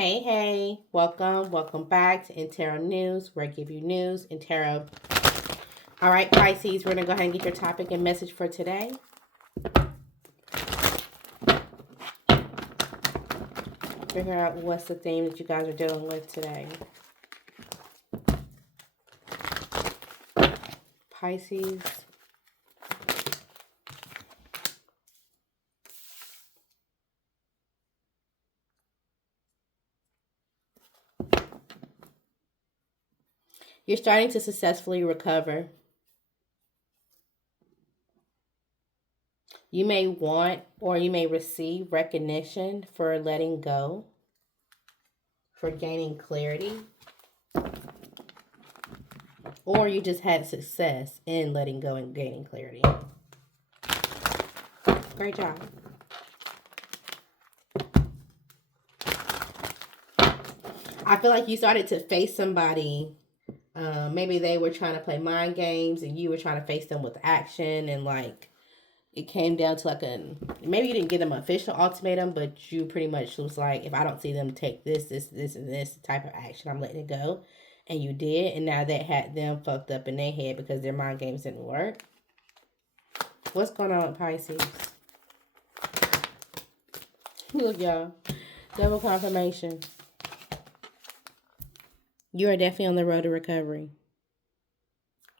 Hey, welcome back to N.TarotNews, where I give you news in tarot. All right, Pisces, we're going to go ahead and get your topic and message for today. Figure out what's the theme that you guys are dealing with today. Pisces. You're starting to successfully recover. You may want or you may receive recognition for letting go, for gaining clarity, or you just had success in letting go and gaining clarity. Great job. I feel like you started to face somebody. Maybe they were trying to play mind games and you were trying to face them with action, and like it came down to like maybe you didn't give them an official ultimatum, but you pretty much was like, if I don't see them take this, and this type of action, I'm letting it go. And you did, and now that had them fucked up in their head because their mind games didn't work. What's going on with Pisces? Look, y'all. Double confirmation. You are definitely on the road to recovery.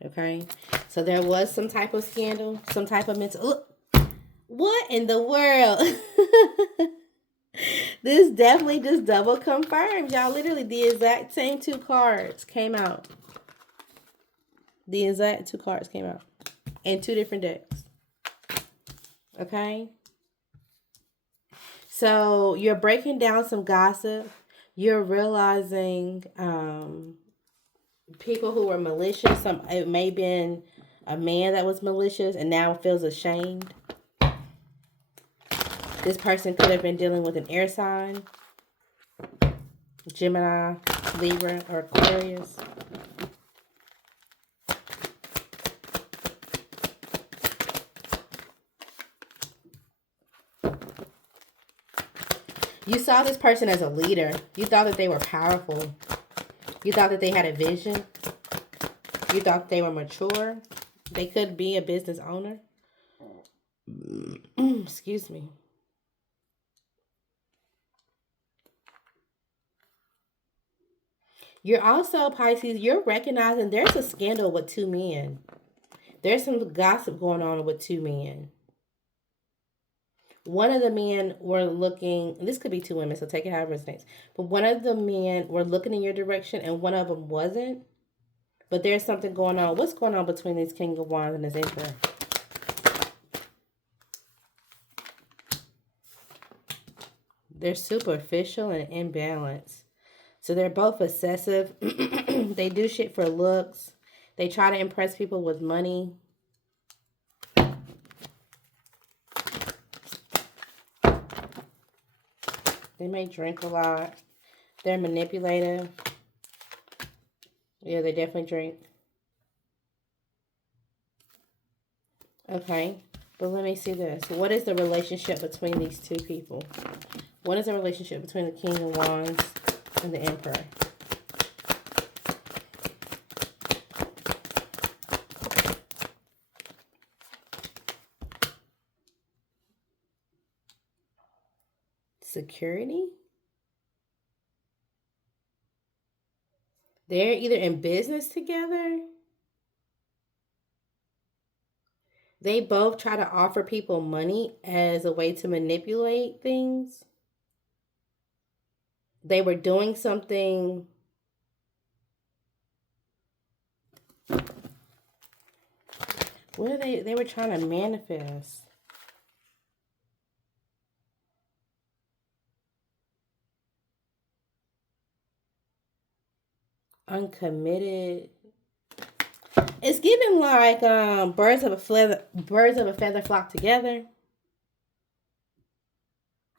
Okay? So there was some type of scandal, some type of mental... What in the world? This definitely just double confirmed. Y'all, literally the exact same two cards came out. The exact two cards came out. In two different decks. Okay? So you're breaking down some gossip. You're realizing people who were malicious. It may have been a man that was malicious and now feels ashamed. This person could have been dealing with an air sign, Gemini, Libra, or Aquarius. You saw this person as a leader. You thought that they were powerful. You thought that they had a vision. You thought they were mature. They could be a business owner. Excuse me. You're also, Pisces, you're recognizing there's a scandal with two men. There's some gossip going on with two men. One of the men were looking, this could be two women, so take it however it resonates. But one of the men were looking in your direction and one of them wasn't. But there's something going on. What's going on between this King of Wands and this Emperor? They're superficial and imbalanced. So they're both obsessive. They do shit for looks. They try to impress people with money. They may drink a lot. They're manipulative. Yeah, they definitely drink. Okay, but let me see this. What is the relationship between these two people? What is the relationship between the King of Wands and the Emperor? Security? They're either in business together. They both try to offer people money as a way to manipulate things. They were doing something. What are they were trying to manifest. Uncommitted. It's giving like birds of a feather flock together.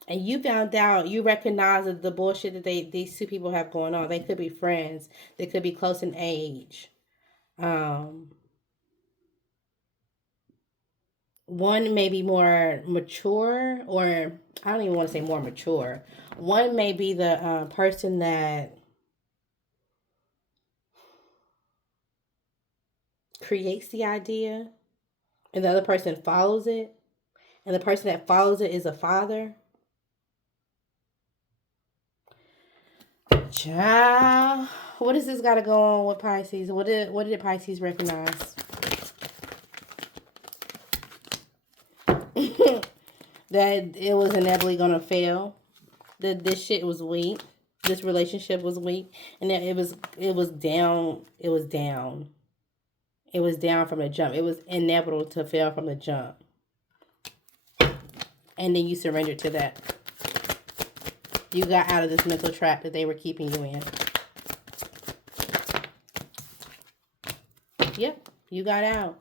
And you found out, you recognize the bullshit that these two people have going on. They could be friends. They could be close in age. One may be more mature, or I don't even want to say more mature. One may be the person that creates the idea, and the other person follows it, and the person that follows it is a father. Child, what does this got to go on with Pisces? What did Pisces recognize? That it was inevitably gonna fail. That this shit was weak. This relationship was weak, and that it was down. It was down. It was down from the jump. It was inevitable to fail from the jump. And then you surrendered to that. You got out of this mental trap that they were keeping you in. Yep, you got out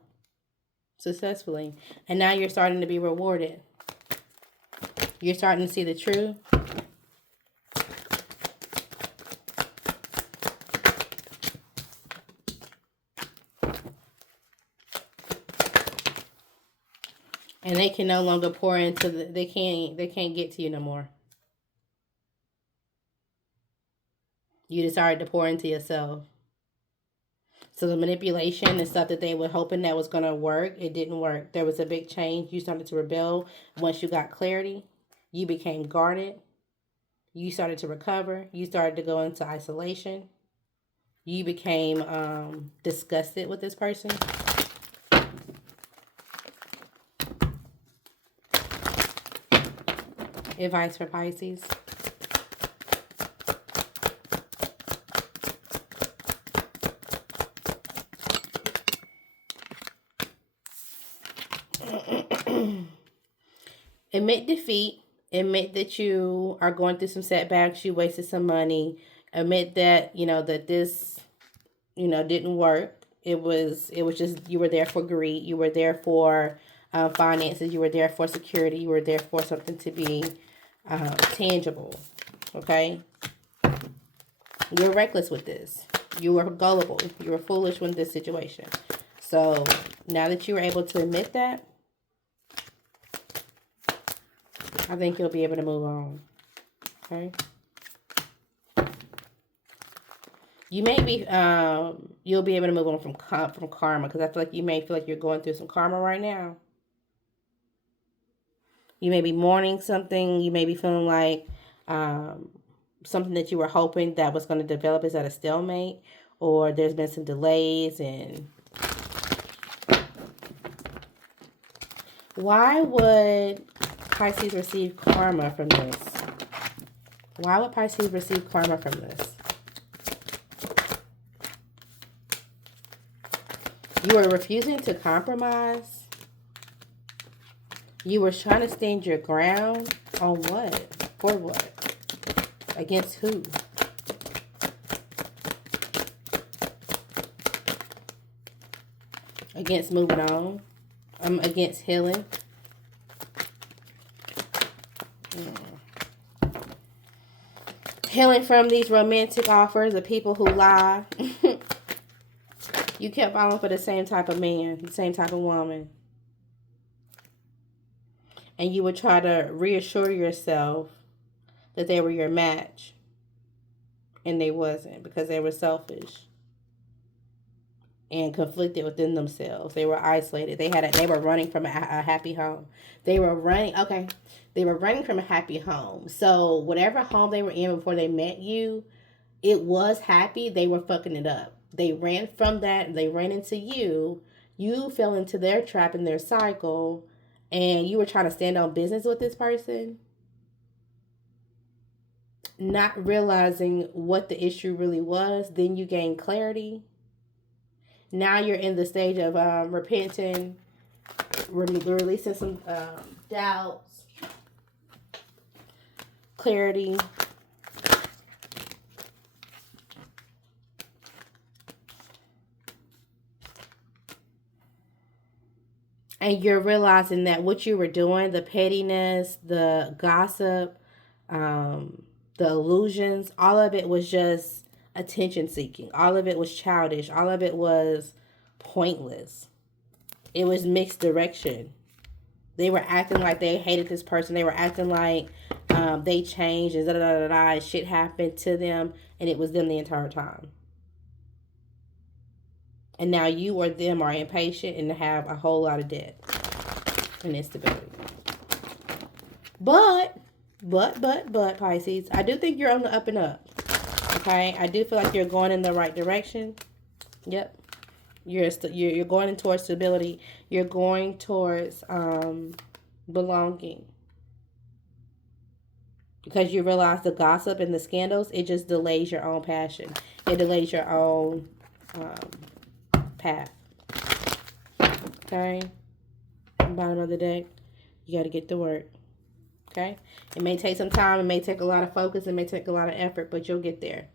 successfully. And now you're starting to be rewarded. You're starting to see the truth. And they can no longer pour into they can't get to you no more. You decided to pour into yourself. So the manipulation and stuff that they were hoping that was going to work, it didn't work. There was a big change. You started to rebel. Once you got clarity, you became guarded. You started to recover. You started to go into isolation. You became disgusted with this person. Advice for Pisces. Admit defeat. Admit that you are going through some setbacks. You wasted some money. Admit that, that this, didn't work. It was just, you were there for greed. You were there for finances. You were there for security. You were there for something to be tangible. Okay? You're reckless with this. You were gullible. You were foolish with this situation. So now that you were able to admit that, I think you'll be able to move on. Okay? You may be, you'll be able to move on from karma, because I feel like you may feel like you're going through some karma right now. You may be mourning something. You may be feeling like something that you were hoping that was going to develop is at a stalemate, or there's been some delays. And why would Pisces receive karma from this? Why would Pisces receive karma from this? You were refusing to compromise. You were trying to stand your ground on what? For what? Against who? Against moving on. Against healing. Healing from these romantic offers of people who lie. You kept falling for the same type of man, the same type of woman. And you would try to reassure yourself that they were your match. And they wasn't, because they were selfish and conflicted within themselves. They were isolated. They were running from a happy home. They were running from a happy home. So whatever home they were in before they met you, it was happy. They were fucking it up. They ran from that. They ran into you. You fell into their trap and their cycle, and you were trying to stand on business with this person, not realizing what the issue really was. Then you gain clarity. Now you're in the stage of repenting, releasing some doubts, clarity. And you're realizing that what you were doing, the pettiness, the gossip, the illusions, all of it was just attention seeking. All of it was childish. All of it was pointless. It was mixed direction. They were acting like they hated this person. They were acting like they changed and and shit happened to them, and it was them the entire time. And now you or them are impatient and have a whole lot of debt and instability. But, Pisces, I do think you're on the up and up. Okay? I do feel like you're going in the right direction. Yep. You're going towards stability. You're going towards belonging. Because you realize the gossip and the scandals, it just delays your own passion. It delays your own path. Okay? Bottom of the deck, you got to get to work. Okay? It may take some time. It may take a lot of focus. It may take a lot of effort, but you'll get there.